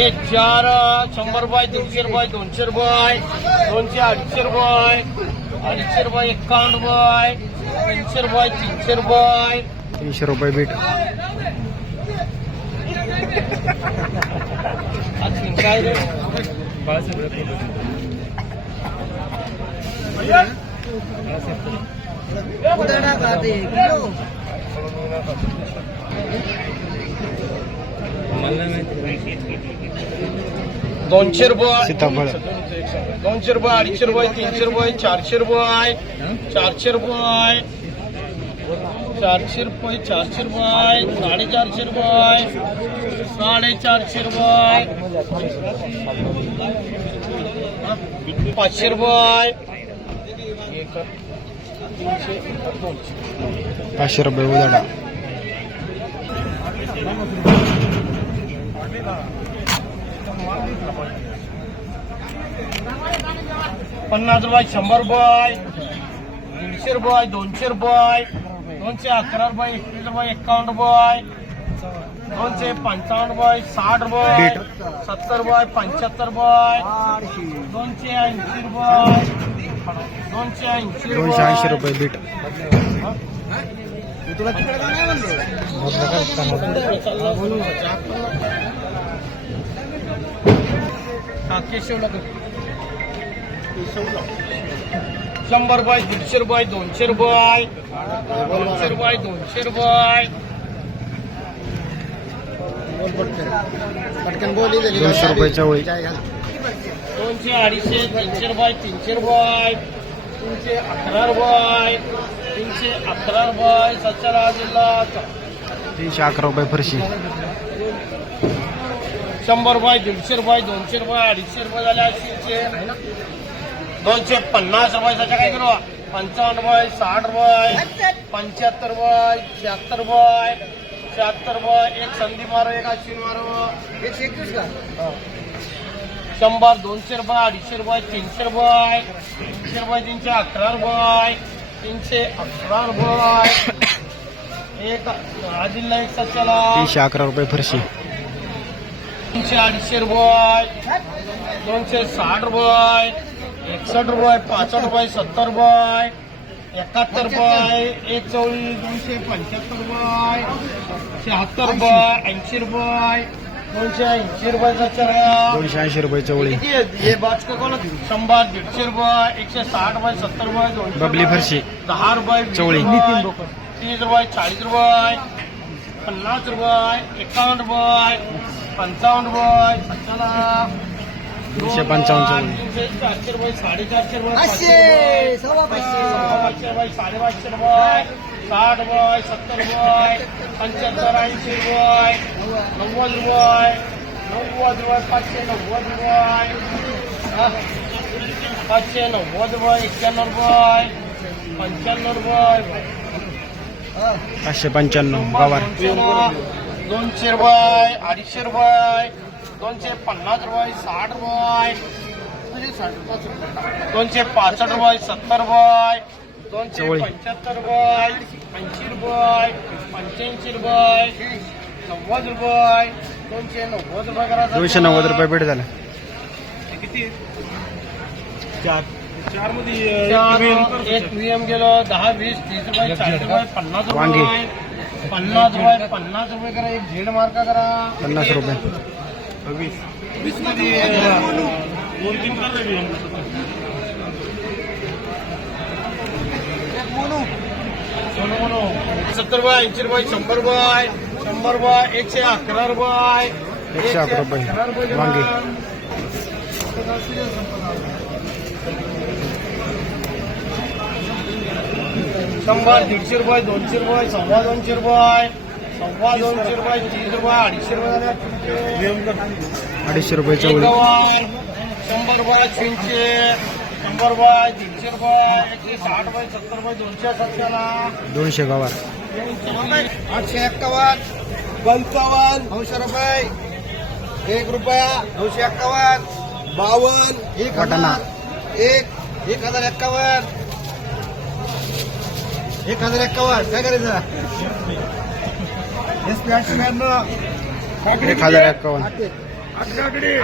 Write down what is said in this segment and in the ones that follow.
एक चार शंभर रुपये दीडशे रुपये दोनशे रुपये दोनशे अडीचशे रुपये अडीचशे रुपये एकावन्न रुपये तीनशे रुपये तीनशे रुपये तीनशे रुपये बीट आणखी काय रे? दोनशे रुपये सीताफळ. दोनशे रुपये अडीचशे रुपये तीनशे रुपये चारशे रुपये चारशे रुपये चारशे रुपये चारशे रुपये साडेचारशे रुपये साडेचारशे रुपये पाचशे रुपये पाचशे रुपये उदाडा पन्नास रुपये शंभर रुपये दीडशे रुपये दोनशे रुपये दोनशे अकरा रुपये एकवीस रुपये एकावन्न रुपये. दोनशे पंचावन्न रुपये साठ बीट. सत्तर रुपये पंच्याहत्तर रुपये दोनशे ऐंशी रुपये दोनशे ऐंशी दोनशे ऐंशी रुपये बीट केशवला. शंभर रुपये दीडशे रुपये दोनशे रुपये दोनशे रुपये दोनशे रुपये दोनशे रुपये चवळी दोनशे अडीचशे तीनशे रुपये तीनशे रुपये. तीनशे अकरा रुपये तीनशे अकरा रुपये सच्चारा जिल्हा. तीनशे अकरा रुपये फरशी. शंभर रुपये दीडशे रुपये दोनशे रुपये अडीचशे रुपये झाले तीनशे. दोनशे पन्नास रुपये त्याच्या काय करू? पंचावन्न रुपये साठ रुपये पंच्याहत्तर रुपये शहात्तर रुपये. शहात्तर रुपये एक संधी मारो एक अश्विन मारो एकशे एकवीस का शंभर दोनशे रुपये अडीचशे रुपये तीनशे रुपये तीनशे रुपये तीनशे अकरा रुपये तीनशे अकरा रुपये. एक आदिलला एक सच्चाला तीनशे अकरा रुपये फरशी. तीनशे अडीचशे रुपये दोनशे साठ रुपये एकसष्ट रुपये पासष्ट रुपये सत्तर रुपये एकाहत्तर रुपये एक चवळी दोनशे पंच्याहत्तर रुपये शहात्तर रुपये ऐंशी रुपये दोनशे ऐंशी रुपयाचा चरा दोनशे ऐंशी रुपये चवळी. किती आहे? हे बाच का कोण शंभर दीडशे रुपये एकशे साठ रुपये सत्तर रुपये दोनशे बबली रुपये, फरशी. दहा रुपये वीस चवळी. रुपये, तीस रुपये चाळीस रुपये पन्नास रुपये एकावन्न रुपये पंचावन्न रुपये सत्ताला तीनशे पंचावन्न चवळी. तीनशे चारशे रुपये साडेचारशे रुपये पाचशे. सव्वा पाचशे रुपये साडेपाचशे रुपये. साठ रुपये सत्तर रुपये पंच्याहत्तर ऐंशी रुपये नव्वद रुपये नव्वद रुपये पाचशे नव्वद हा. पाचशे नव्वद रुपये एक्क्याण्णव रुपये पंच्याण्णव रुपये पाचशे पंच्याण्णव दोनशे रुपये अडीचशे रुपये दोनशे पन्नास रुपये साठ रुपये दोनशे पासष्ट रुपये सत्तर रुपये दोनशे चवळी. पंच्याहत्तर रुपये ऐंशी रुपये पंच्याऐंशी रुपये नव्वद रुपये दोनशे नव्वद रुपये करा दोनशे नव्वद रुपये बीट झालं. किती? चार. चारमध्ये एक व्हीएम गेलो दहा वीस तीस रुपये चाळीस रुपये पन्नास. रुपये. पन्नास रुपये पन्नास रुपये करा एक झेड मार्का करा. पन्नास रुपये. वीस. मध्ये दोन तीन सत्तर रुपये ऐंशी रुपये शंभर रुपये शंभर रुपये एकशे अकरा रुपये एकशे अकरा रुपये. वांगी. शंभर दीडशे रुपये दोनशे रुपये सव्वा दोनशे रुपये सव्वा दोनशे रुपये तीस रुपये अडीचशे रुपये अडीचशे रुपये शंभर रुपये तीनशे शंभर रुपये दीडशे रुपये एकशे साठ रुपये सत्तर रुपये दोनशे सत्त्याला दोनशे गावार आठशे एक्कावन्न पंचावन्न नऊशे रुपये एक रुपया नऊशे एक्कावन्न बावन्न एक वाटाणा. एक एक हजार एक्कावन्न एक हजार एक्कावन्न काय करायचं त्र्याऐंशी ब्याण्णव एक हजार एक्कावन्न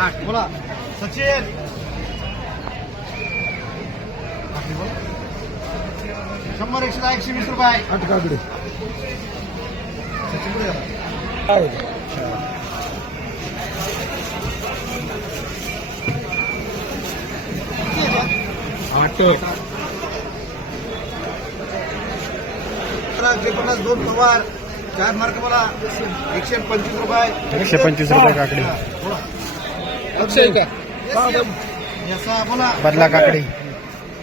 आठ बोला सचिन शंभर एकशे दहा एकशे वीस रुपये आठ काकडे पन्नास दोन पवार चार मार्क बोला एकशे पंचवीस रुपये एकशे पंचवीस रुपये काकडी याचा बोला बदला काकडी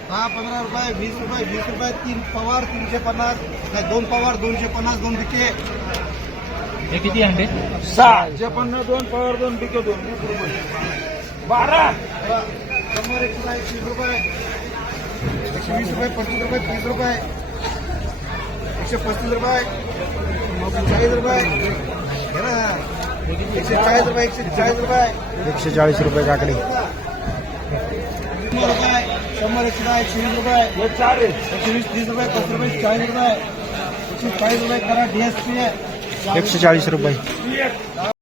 दहा पंधरा रुपये वीस रुपये वीस रुपये तीन पवार तीनशे पन्नास नाही दोन पवार दोनशे पन्नास दोन बिके हे किती अंडे? सहाशे पन्नास दोन पवार दोन बिके दोन. वीस रुपये. बारा. शंभर एकशे एकशे वीस रुपये. एकशे वीस रुपये पंचवीस रुपये तीस रुपये. एकशे पस्तीस रुपये. चाळीस रुपये. एकशे चाळीस रुपये एकशे चाळीस रुपये. एकशे चाळीस रुपये काकडी. शंभर एकशे दहा एकशे वीस रुपये. एकशे वीस तीस रुपये पस्तीस रुपये चाळीस रुपये. एकशे चाळीस रुपये करा डीएसपी एकशे चाळीस रुपये.